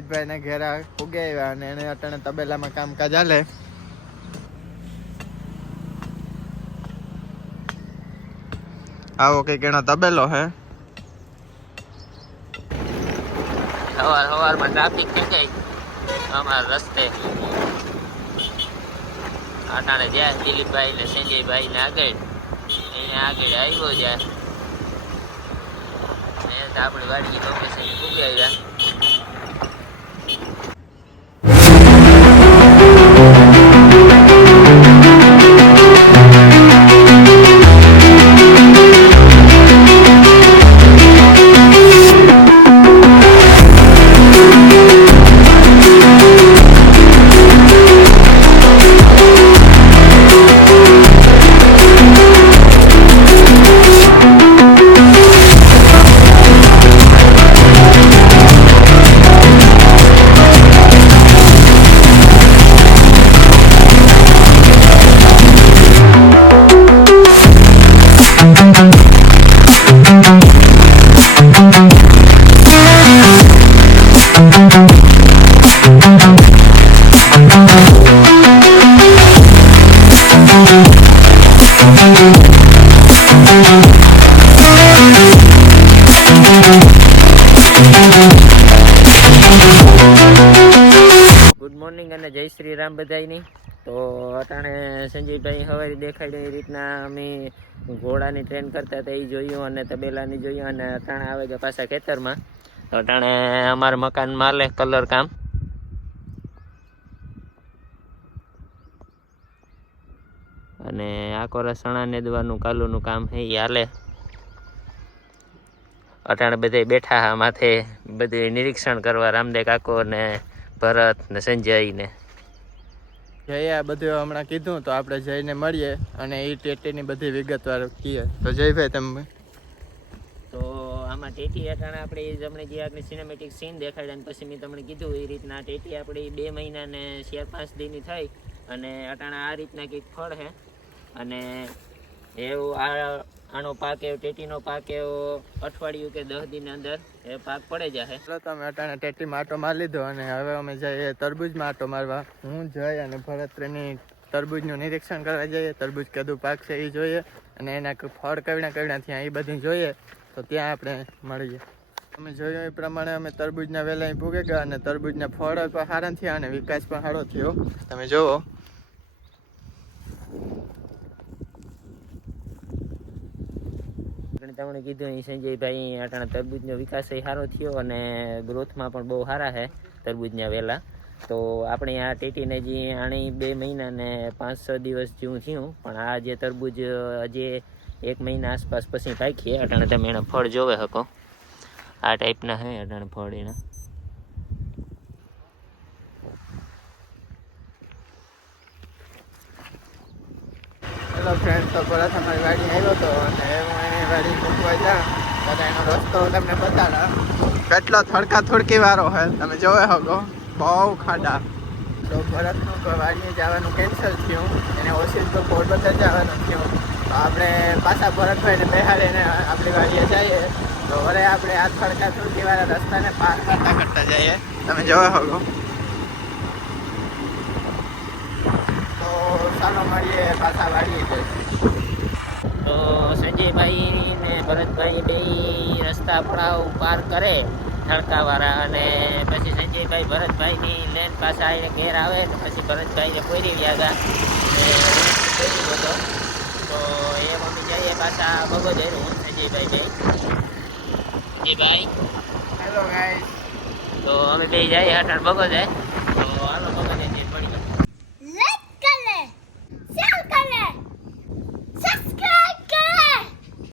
દિલીપભાઈ ને ઘેરા ઉગે આવ્યા અને એને અટાણે તબેલામાં કામકાજ હાલે. આવો કઈક એનો તબેલો હે. સવારમાં ટ્રાફિક થઈ જાય અમારા રસ્તે. અટાણે જાય દિલીપભાઈ ને સંજયભાઈ ને આગળ એને આગળ આવ્યો જાય આપણી વાડી લોકેશન ઉગી આવ્યા. ગુડ મોર્નિંગ અને જય શ્રી રામ બધાયની. તો અટાણે સંજયભાઈ સવારે દેખાડ્યું એ રીતના અમે ઘોડાની ટ્રેન કરતા હતા એ જોયું અને તબેલાની જોયું અને અટાણે આવે ગયા પાછા ખેતરમાં. તો અટાણે અમારા મકાન માલે કલર કામ અને આખો રસણા નેદવાનું કાલુનું કામ હે એ હાલે. અટાણે બધા બેઠા હા માથે બધું નિરીક્ષણ કરવા રામદેવ કાકો ને ભરત ને સંજય ને જય બધું હમણાં કીધું તો આપણે જઈને મળીએ અને એ ટેટીની બધી વિગતવાર કહીએ. તો જયભાઈ તમે તો આમાં ટેટી અટાણે આપણે તમને જે આગળ સિનેમેટિક સીન દેખાડ્યા અને પછી મેં તમને કીધું એ રીતના ટેટી આપણી 2 મહિના ને 4-5 દિનની થઈ અને અટાણે આ રીતના કંઈક ફળ છે અને એવું આનો પાક એવો ટેટીનો પાક એવો અઠવાડિયું કે 10 દિન અંદર એ પાક પડે જાય. તમે અટાણે ટેટીમાં આટો મારી લીધો અને હવે અમે જઈએ તરબૂજમાં આટો મારવા. હું જઈ અને ભરતની તરબૂજનું નિરીક્ષણ કરવા જઈએ. તરબૂજ કદું પાક છે એ જોઈએ અને એના ફળ કવડા થયા એ બધું જોઈએ. તો ત્યાં આપણે મળીએ. અમે જોયું એ પ્રમાણે અમે તરબૂજના વેલા ભૂગે ગયા અને તરબૂજના ફળ પણ સારા થયા અને વિકાસ પણ સારો થયો. તમે જુઓ તમને કીધું એ સંજયભાઈ અટાણે તરબૂજનો વિકાસ સારો થયો અને ગ્રોથમાં પણ બહુ સારા છે તરબૂજના વેલા. તો આપણે આ ટેટીને જે આણી 2 મહિના ને 5-6 દિવસ જેવું થયું પણ આ જે તરબૂજ હજી 1 મહિના આસપાસ પછી પાકીએ. અટાણે તમે એના ફળ જોવે શકો આ ટાઈપના હે અટાણે ફળ એના. હેલો ફ્રેન્ડ, તો પરત અમારી વાડી આવ્યો હતો અને હું એની વાડી મૂકવા જાઉં તો એનો રસ્તો તમને બતાડા. કેટલો થડકા થડકી વાળો હોય તમે જોવે શકો, બહુ ખાડા. તો ભરતનું વાડીએ જવાનું કેન્સલ થયું, એને ઓછી તો પોરબંદર જવાનું થયું. તો આપણે પાછા ભરતભાઈને બેહાડીને આપણી વાડીએ જઈએ. તો વળે આપણે આ થડકા થડકી વાળા રસ્તાને પાર કરતા જઈએ. તમે જોવે શકો. ચાલો મળીએ પાછા વાડીએ. તો સંજયભાઈ ને ભરતભાઈ બે રસ્તા પડાવ પાર કરે થડકાવાળા અને પછી સંજયભાઈ ભરતભાઈની લેન પાસે આવીને ઘેર આવે તો પછી ભરતભાઈને પોરી વ્યાગા તો એ મમ્મી જઈએ પાછા બગોદર. હું સંજયભાઈ સંજયભાઈ હેલો ગાઈસ. તો અમે બે જઈએ અટાણ બગોદર. તો હાલો